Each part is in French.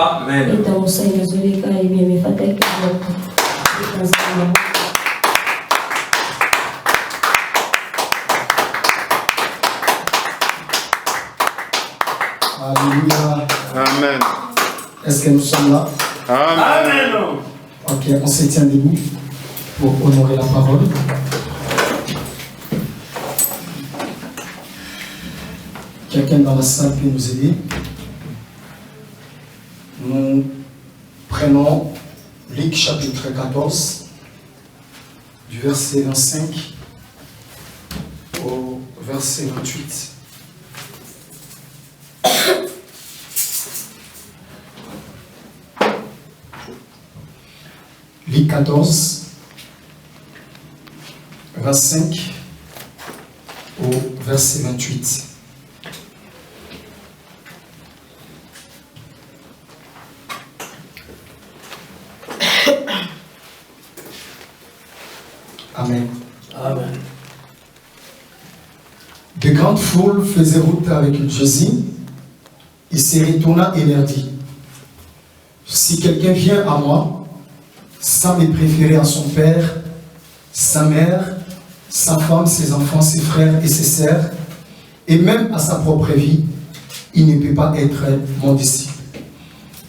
Amen. Alléluia. Amen. Est-ce que nous sommes là? Amen. Ok, on se tient debout pour honorer la parole. Quelqu'un dans la salle peut nous aider? Nous prenons Luc chapitre 14, du verset 25 au verset 28. Luc 14, 25 au verset 28. Amen. Amen. De grandes foules faisaient route avec Jésus. Il se retourna et leur dit: si quelqu'un vient à moi, sans me préférer à son père, sa mère, sa femme, ses enfants, ses frères et ses sœurs, et même à sa propre vie, il ne peut pas être mon disciple.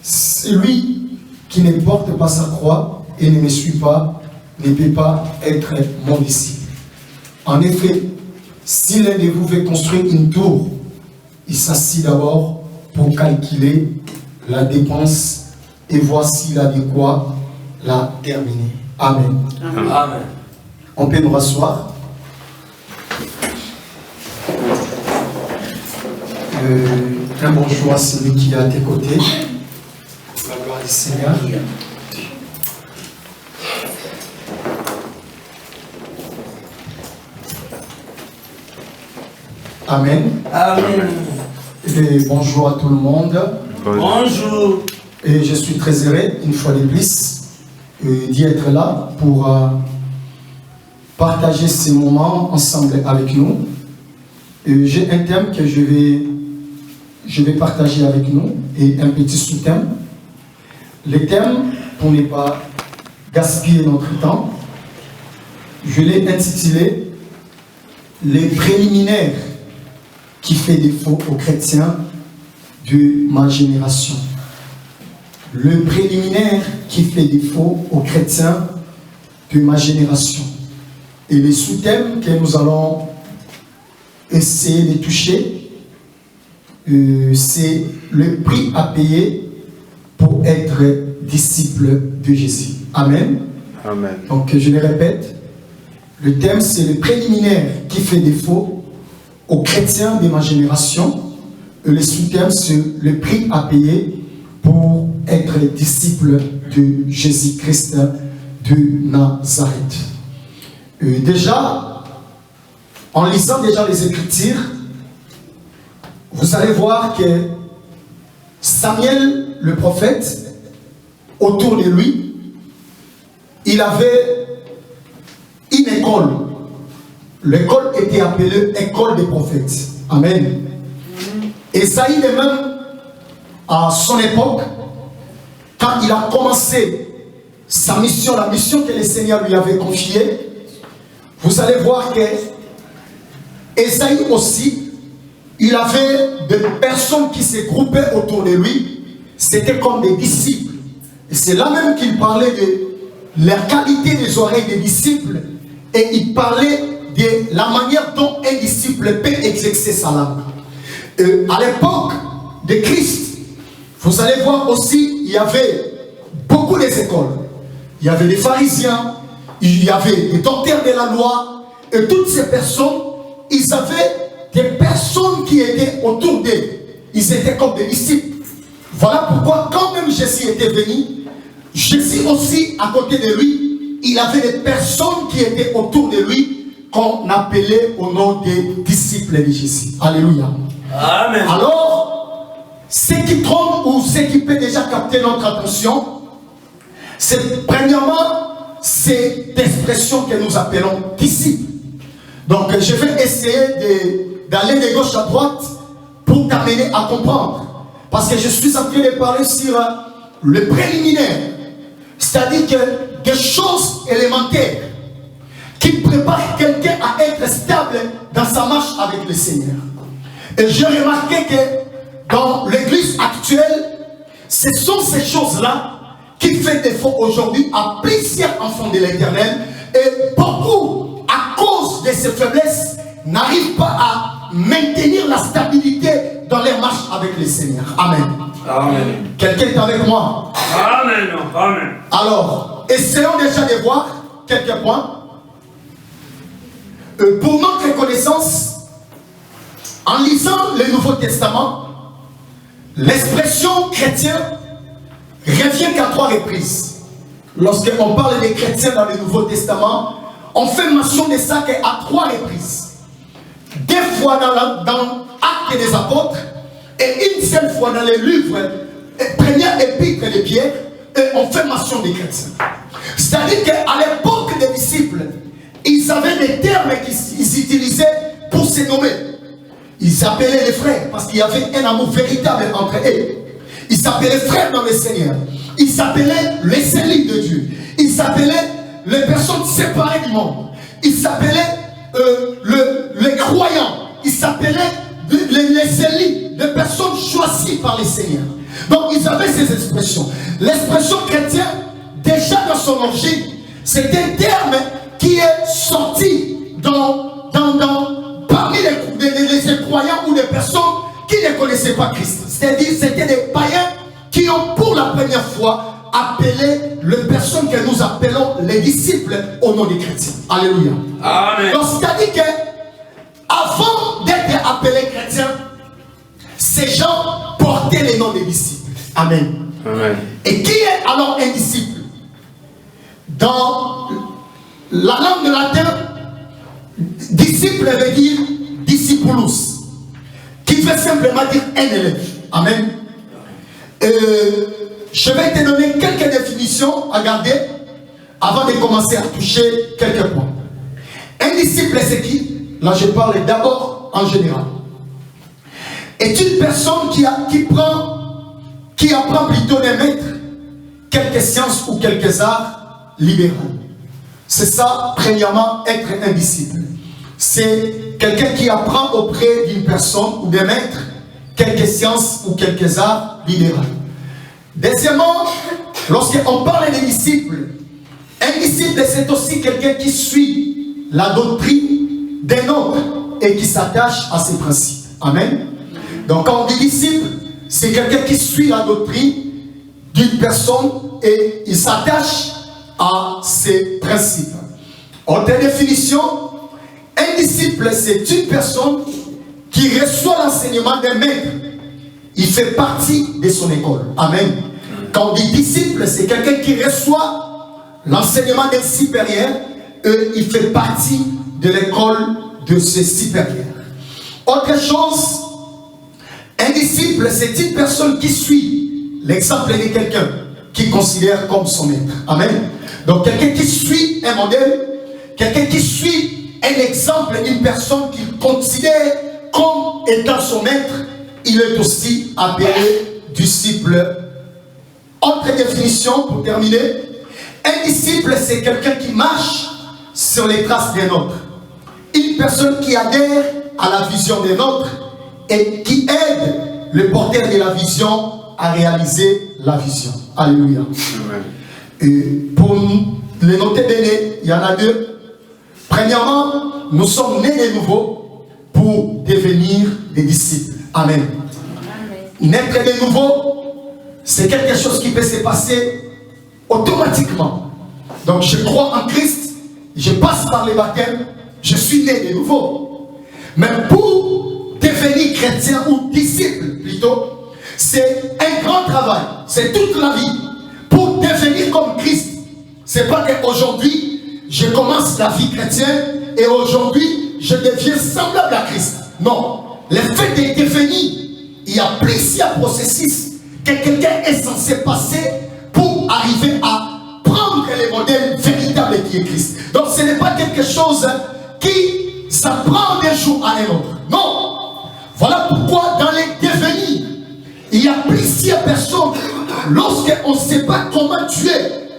Celui qui ne porte pas sa croix et ne me suit pas, ne peut pas être mon disciple. En effet, si l'un de vous veut construire une tour, il s'assit d'abord pour calculer la dépense et voir s'il a de quoi la terminer. Amen. Amen. On peut nous rasseoir. Un bonjour à celui qui est à tes côtés. La gloire du Seigneur. Amen. Amen. Et bonjour à tout le monde. Bonjour. Et je suis très heureux, une fois de plus, d'y être là pour partager ces moments ensemble avec nous. J'ai un thème que je vais partager avec nous et un petit sous-thème. Le thème, pour ne pas gaspiller notre temps, je l'ai intitulé « Les préliminaires qui fait défaut aux chrétiens de ma génération ». Le préliminaire qui fait défaut aux chrétiens de ma génération. Et les sous-thèmes que nous allons essayer de toucher, c'est le prix à payer pour être disciple de Jésus. Amen. Amen. Donc je le répète, le thème c'est le préliminaire qui fait défaut aux chrétiens de ma génération. Et le sous-thème c'est le prix à payer pour être disciple de Jésus-Christ de Nazareth. Déjà, en lisant déjà les Écritures, vous allez voir que Samuel, le prophète, autour de lui, il avait une école. L'école était appelée école des prophètes. Amen. Esaïe même, à son époque, quand il a commencé sa mission, la mission que le Seigneur lui avait confiée, vous allez voir que Esaïe aussi, il avait des personnes qui se groupaient autour de lui, c'était comme des disciples. Et c'est là même qu'il parlait de la qualité des oreilles des disciples, et il parlait de la manière dont un disciple peut exercer sa langue. À l'époque de Christ, vous allez voir aussi, il y avait beaucoup d'écoles. Il y avait des pharisiens, il y avait des docteurs de la loi, et toutes ces personnes, ils avaient des personnes qui étaient autour d'eux. Ils étaient comme des disciples. Voilà pourquoi, quand même Jésus était venu, Jésus aussi, à côté de lui, il avait des personnes qui étaient autour de lui, qu'on appelait au nom des disciples de Jésus. Alléluia. Amen. Alors, ce qui trompe ou ce qui peut déjà capter notre attention, c'est premièrement cette expression que nous appelons disciple. Donc je vais essayer d'aller de gauche à droite pour t'amener à comprendre. Parce que je suis en train de parler sur le préliminaire. C'est-à-dire que des choses élémentaires qui préparent quelqu'un à être stable dans sa marche avec le Seigneur. Et j'ai remarqué que dans l'église actuelle, ce sont ces choses-là qui font défaut aujourd'hui à plusieurs enfants de l'Éternel. Et beaucoup, à cause de ces faiblesses, n'arrivent pas à maintenir la stabilité dans leur marche avec le Seigneur. Amen. Amen. Quelqu'un est avec moi? Amen. Amen. Alors, essayons déjà de voir quelques points. Pour notre connaissance, en lisant le Nouveau Testament, l'expression chrétien revient qu'à 3 reprises. Lorsqu'on parle des chrétiens dans le Nouveau Testament, on fait mention de ça qu'à 3 reprises. 2 fois dans Actes des Apôtres et une seule fois dans les livres, première épître de Pierre, et on fait mention des chrétiens. C'est-à-dire qu'à l'époque des disciples, ils avaient des termes qu'ils utilisaient pour se nommer. Ils s'appelaient les frères parce qu'il y avait un amour véritable entre eux. Ils s'appelaient frères dans le Seigneur. Ils s'appelaient les élus de Dieu. Ils s'appelaient les personnes séparées du monde. Ils s'appelaient les croyants. Ils s'appelaient les élus, les personnes choisies par le Seigneur. Donc ils avaient ces expressions. L'expression chrétien, déjà dans son origine, c'est un terme qui est sorti parmi les croyants ou les personnes qui ne connaissaient pas Christ. C'est-à-dire c'était des païens qui ont pour la première fois appelé les personnes que nous appelons les disciples au nom des chrétiens. Alléluia. Amen. Donc c'est-à-dire que avant d'être appelés chrétiens, ces gens portaient les noms des disciples. Amen. Amen. Et qui est alors un disciple? Dans la langue latine, disciple veut dire discipulus, qui veut simplement dire un élève. Amen. Je vais te donner quelques définitions à garder avant de commencer à toucher quelques points. Un disciple, c'est qui? Là, je parle d'abord en général. Est une personne qui apprend plutôt des maîtres quelques sciences ou quelques arts libéraux. C'est ça, premièrement, être un disciple. C'est quelqu'un qui apprend auprès d'une personne ou des maîtres quelques sciences ou quelques arts libéraux. Deuxièmement, lorsqu'on parle des disciples, un disciple, c'est aussi quelqu'un qui suit la doctrine d'un autre et qui s'attache à ses principes. Amen. Donc quand on dit disciple, c'est quelqu'un qui suit la doctrine d'une personne et il s'attache à ses principes. Autre définition, un disciple, c'est une personne qui reçoit l'enseignement d'un maître. Il fait partie de son école. Amen. Quand on dit disciple, c'est quelqu'un qui reçoit l'enseignement d'un supérieur et il fait partie de l'école de ses supérieurs. Autre chose, un disciple, c'est une personne qui suit l'exemple de quelqu'un qui considère comme son maître. Amen. Donc quelqu'un qui suit un modèle, quelqu'un qui suit un exemple d'une personne qu'il considère comme étant son maître, il est aussi appelé disciple. Autre définition pour terminer, un disciple, c'est quelqu'un qui marche sur les traces des nôtres. Une personne qui adhère à la vision des nôtres et qui aide le porteur de la vision à réaliser la vision. Alléluia. Amen. Et pour les noter d'aînés, il y en a 2. Premièrement, nous sommes nés de nouveau pour devenir des disciples. Amen. Naître de nouveau, c'est quelque chose qui peut se passer automatiquement. Donc je crois en Christ, je passe par les baptêmes, je suis né de nouveau. Mais pour devenir chrétien ou disciple plutôt, c'est un grand travail, c'est toute la vie. Pour devenir comme Christ, c'est pas qu'aujourd'hui je commence la vie chrétienne et aujourd'hui je deviens semblable à Christ. Non, le fait de devenir, il y a plusieurs processus que quelqu'un est censé passer pour arriver à prendre les modèles véritables qui est Christ. Donc ce n'est pas quelque chose qui s'apprend d'un jour à un autre. Non. Voilà pourquoi dans les devenirs, il Il y a plusieurs personnes, lorsqu'on ne sait pas comment Dieu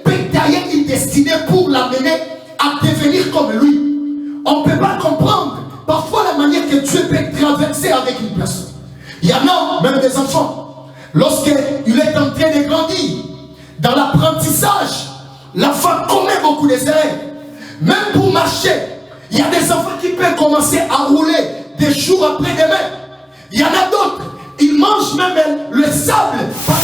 peut tailler une destinée pour l'amener à devenir comme lui, on ne peut pas comprendre parfois la manière que Dieu peut traverser avec une personne. Il y en a même des enfants, lorsqu'il est en train de grandir, dans l'apprentissage, l'enfant commet beaucoup d'erreurs. Même pour marcher, il y a des enfants qui peuvent commencer à rouler des jours après demain. Il y en a d'autres, ils mangent même le sable pendant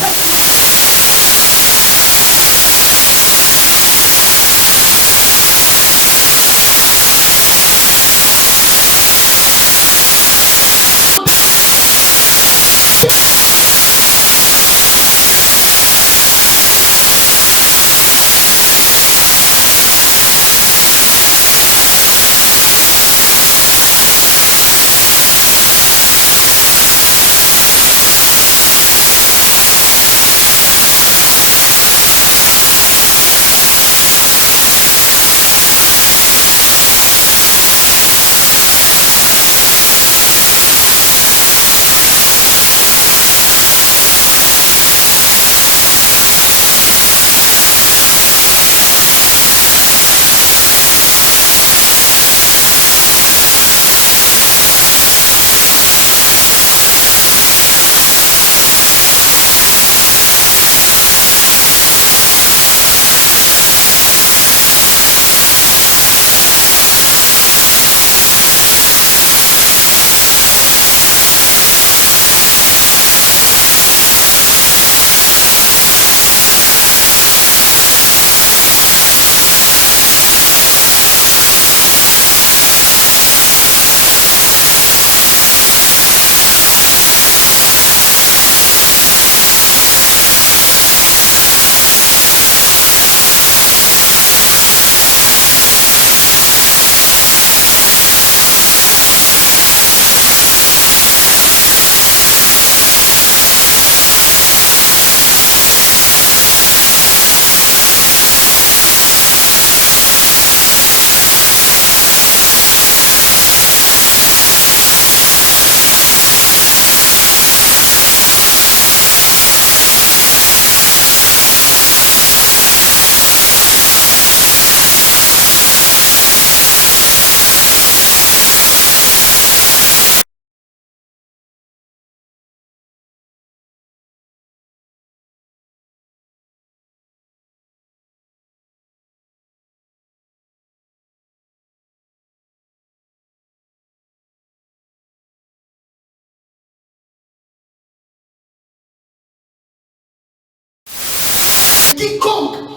quiconque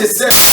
tes sœurs.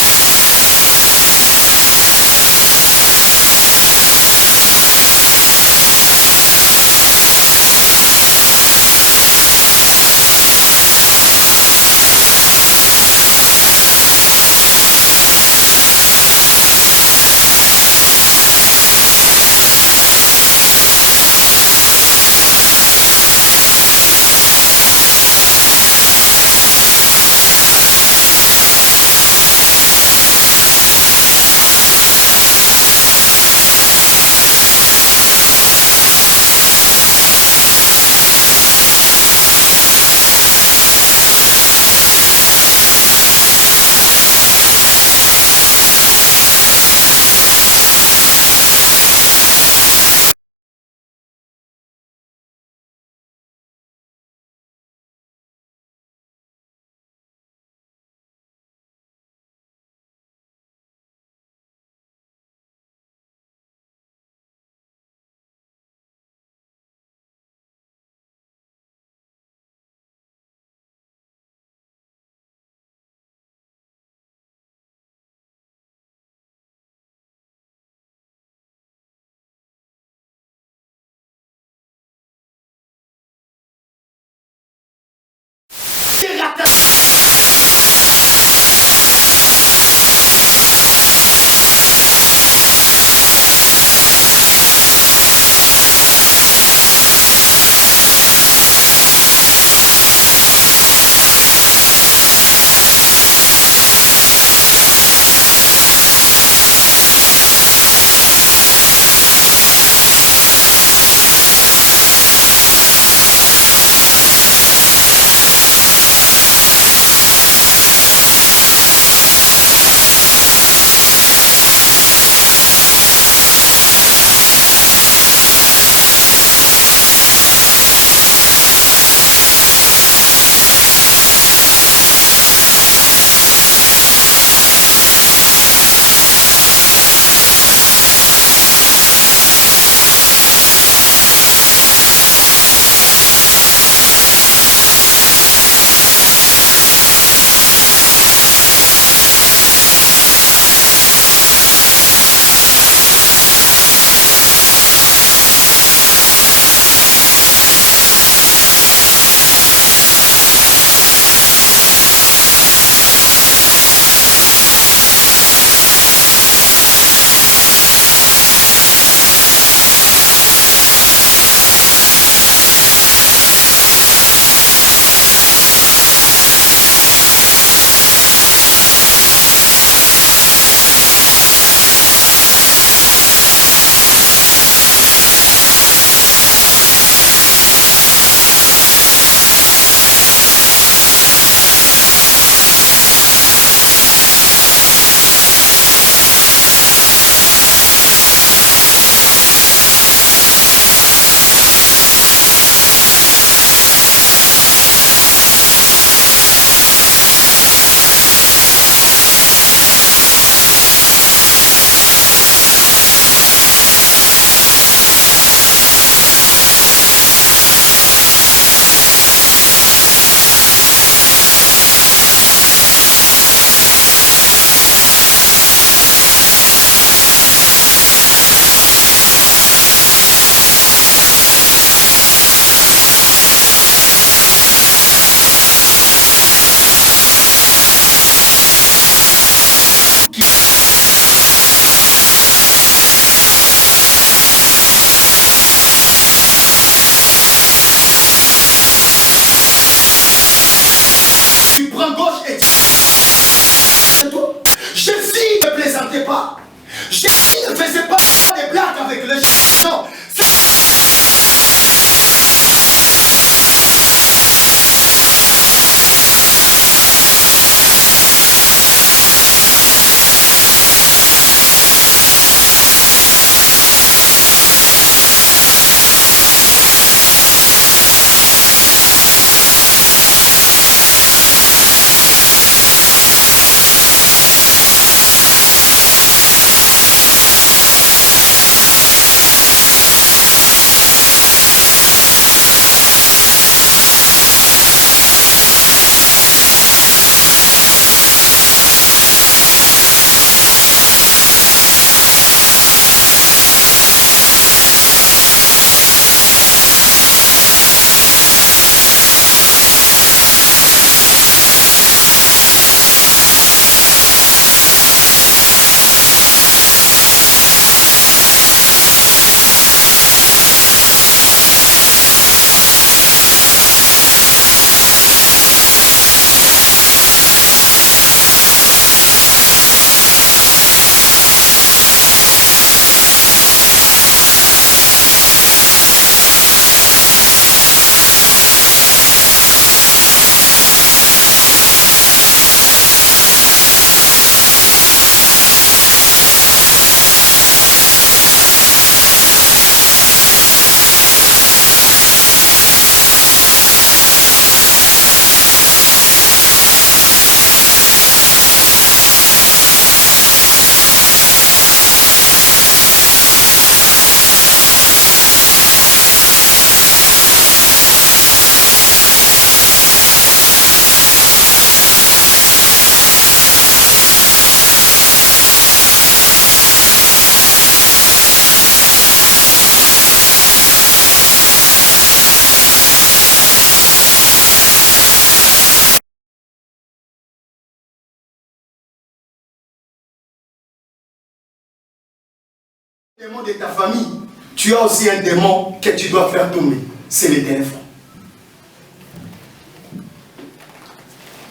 Le démon de ta famille, tu as aussi un démon que tu dois faire tomber. C'est le téléphone.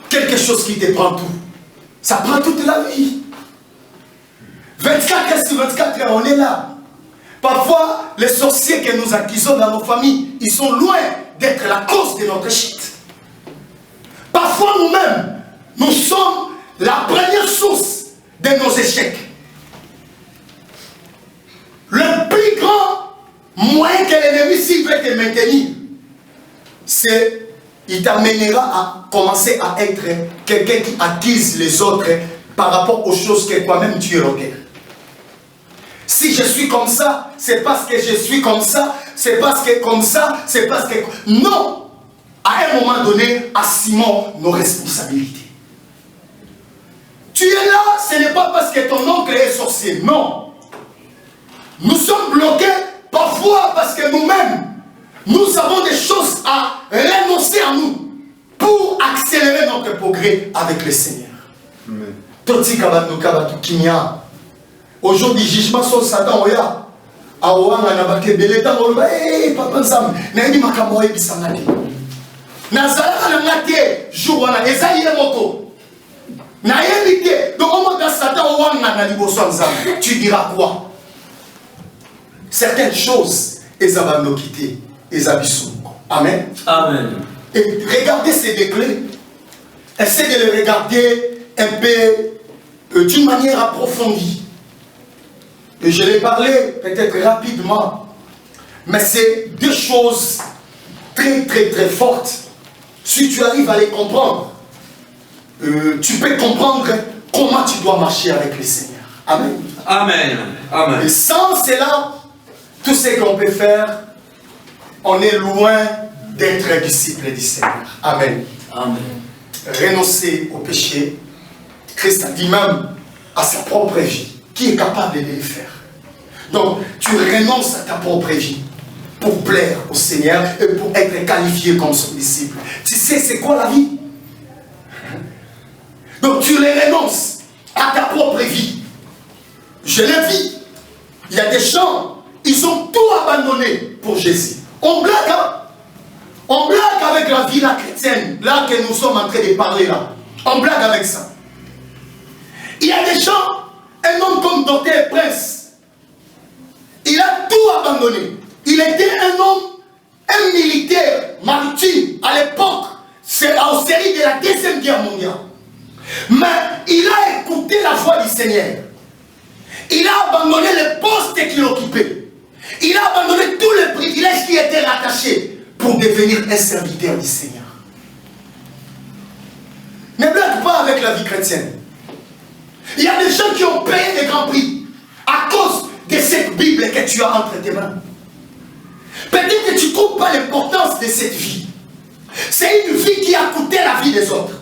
Quelque chose qui te prend tout. Ça prend toute la vie. 24 heures sur 24 heures, on est là. Parfois, les sorciers que nous accusons dans nos familles, ils sont loin d'être la cause de notre chute. Parfois, nous-mêmes, nous sommes la première source de nos échecs. Le plus grand moyen que l'ennemi, s'il veut te maintenir, c'est il t'amènera à commencer à être quelqu'un qui accuse les autres par rapport aux choses que toi-même tu es repères. Si je suis comme ça, c'est parce que je suis comme ça, c'est parce que comme ça, c'est parce que... Non! À un moment donné, assumons nos responsabilités. Tu es là, ce n'est pas parce que ton oncle est sorcier, non. Nous sommes bloqués parfois parce que nous-mêmes, nous avons des choses à renoncer à nous pour accélérer notre progrès avec le Seigneur. Amen. Aujourd'hui, jugement sur Satan, oya. Awanga na bakebele tango ba papa Sam, na ndi makambo ebisangani. Na zalaka na ngate jour wana ezayi moko. Na yebite donc on dans Satan owanga na liboso nzambe. Tu diras quoi? Certaines choses ezabando quitter, ezabiso. Amen. Amen. Et regardez ces déclins. Essayez de les regarder un peu d'une manière approfondie. Et je l'ai parlé peut-être rapidement, mais c'est deux choses très très très fortes. Si tu arrives à les comprendre, tu peux comprendre comment tu dois marcher avec le Seigneur. Amen. Amen. Amen. Et sans cela, tout ce qu'on peut faire, on est loin d'être disciple du Seigneur. Amen. Amen. Renoncer au péché, Christ a dit même à sa propre vie, qui est capable de le faire. Donc, tu renonces à ta propre vie pour plaire au Seigneur et pour être qualifié comme son disciple. Tu sais, c'est quoi la vie? Donc, tu les renonces à ta propre vie. Je l'ai vu. Il y a des gens, ils ont tout abandonné pour Jésus. On blague, hein? On blague avec la vie la chrétienne, là que nous sommes en train de parler là. On blague avec ça. Il y a des gens, un homme comme Docteur Prince, il a tout abandonné. Il était un homme, un militaire maritime à l'époque, c'est en série de la Deuxième Guerre mondiale. Mais il a écouté la voix du Seigneur. Il a abandonné le poste qu'il occupait. Il a abandonné tous les privilèges qui étaient rattachés pour devenir un serviteur du Seigneur. Ne blague pas avec la vie chrétienne. Il y a des gens qui ont payé des grands prix à cause de cette Bible que tu as entre tes mains. Peut-être que tu ne trouves pas l'importance de cette vie. C'est une vie qui a coûté la vie des autres.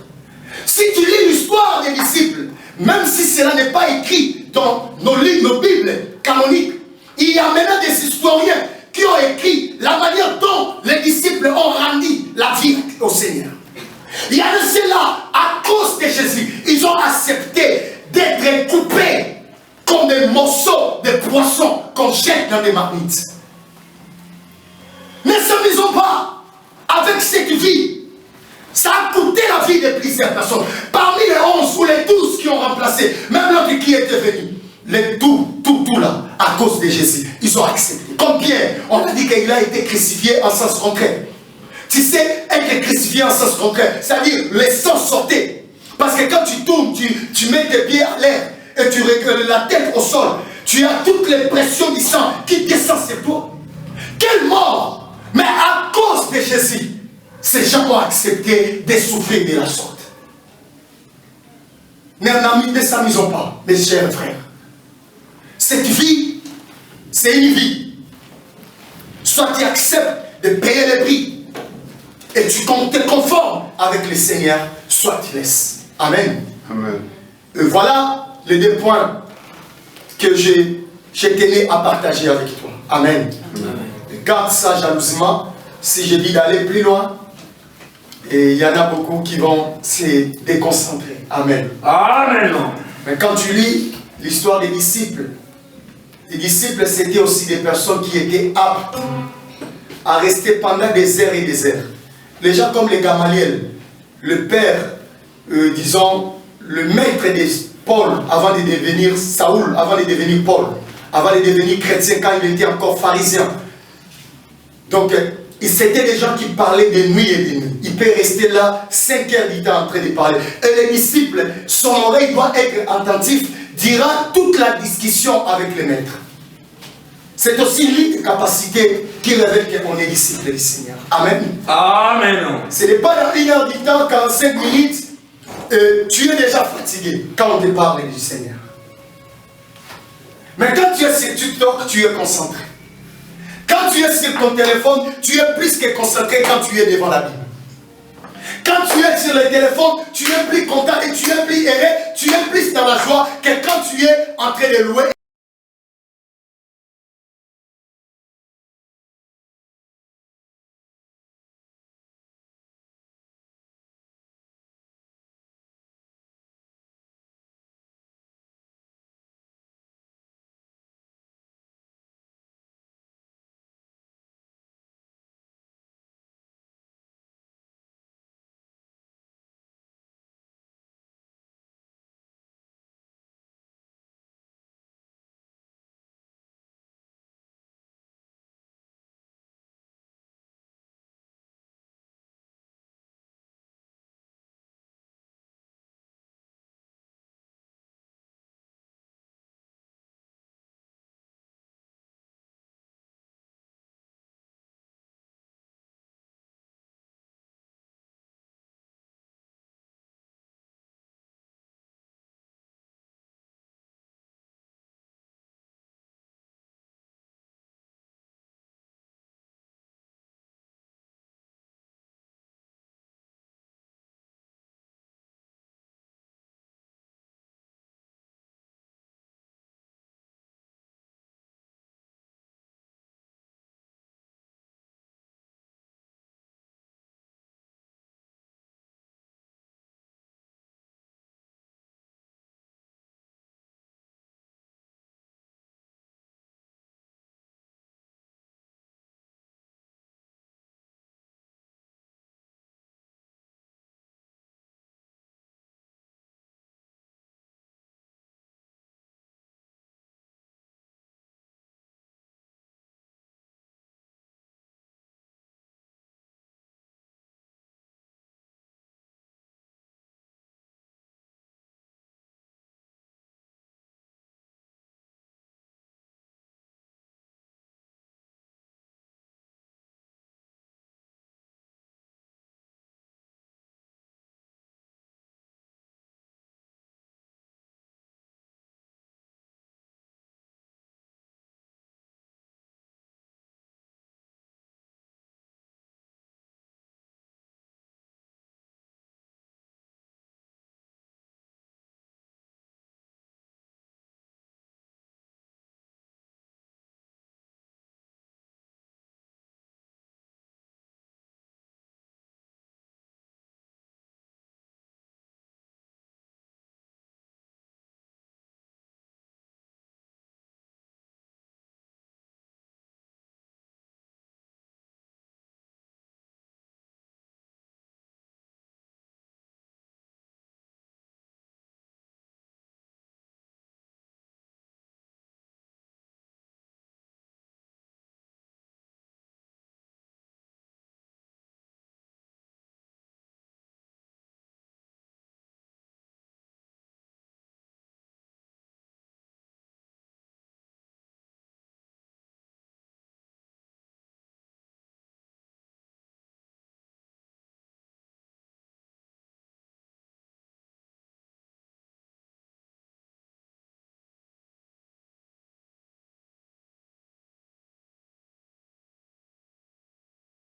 Si tu lis l'histoire des disciples, même si cela n'est pas écrit dans nos livres, nos Bibles canoniques, il y a maintenant des historiens qui ont écrit la manière dont les disciples ont rendu la vie au Seigneur. Il y a de cela, à cause de Jésus, ils ont accepté d'être coupés comme des morceaux de poissons qu'on jette dans des marmites. Ne s'amusons pas avec cette vie. Ça a coûté la vie de plusieurs personnes. Parmi les 11 ou les 12 qui ont remplacé, même l'autre qui était venu, les tout là, à cause de Jésus, ils ont accepté. Combien on a dit qu'il a été crucifié en sens contraire. Tu sais, être crucifié en sens contraire, c'est-à-dire le sang sortait. Parce que quand tu tournes, tu mets tes pieds à l'air et tu recules la tête au sol, tu as toutes les pressions du sang qui descendent sur toi. Quelle mort! Mais à cause de Jésus, ces gens ont accepté de souffrir de la sorte. Ne s'amusons pas, mes chers frères. Cette vie, c'est une vie. Soit tu acceptes de payer le prix et tu te conformes avec le Seigneur, soit tu laisses. Amen. Amen. Et voilà les deux points que je tenais à partager avec toi. Amen. Amen. Garde ça jalousement. Si je dis d'aller plus loin, et il y en a beaucoup qui vont se déconcentrer. Amen. Amen. Mais quand tu lis l'histoire des disciples, Les disciples, c'était aussi des personnes qui étaient aptes à rester pendant des heures et des heures. Les gens comme les Gamaliel, le père, disons, le maître de Paul avant de devenir Saoul, avant de devenir Paul, avant de devenir chrétien quand il était encore pharisien. Donc, c'était des gens qui parlaient de nuit et de nuit. Il peut rester là 5 heures du temps en train de parler. Et les disciples, son oreille doit être attentive, dira toute la discussion avec le maître. C'est aussi l'une des capacités qui révèle qu'on est disciple du Seigneur. Amen. Amen. Ce n'est pas dans 1 heure du temps, 45 minutes, tu es déjà fatigué quand on te parle du Seigneur. Mais quand tu es sur TikTok, tu es concentré. Quand tu es sur ton téléphone, tu es plus que concentré quand tu es devant la Bible. Quand tu es sur le téléphone, tu es plus content et tu es plus heureux, tu es plus dans la joie que quand tu es en train de louer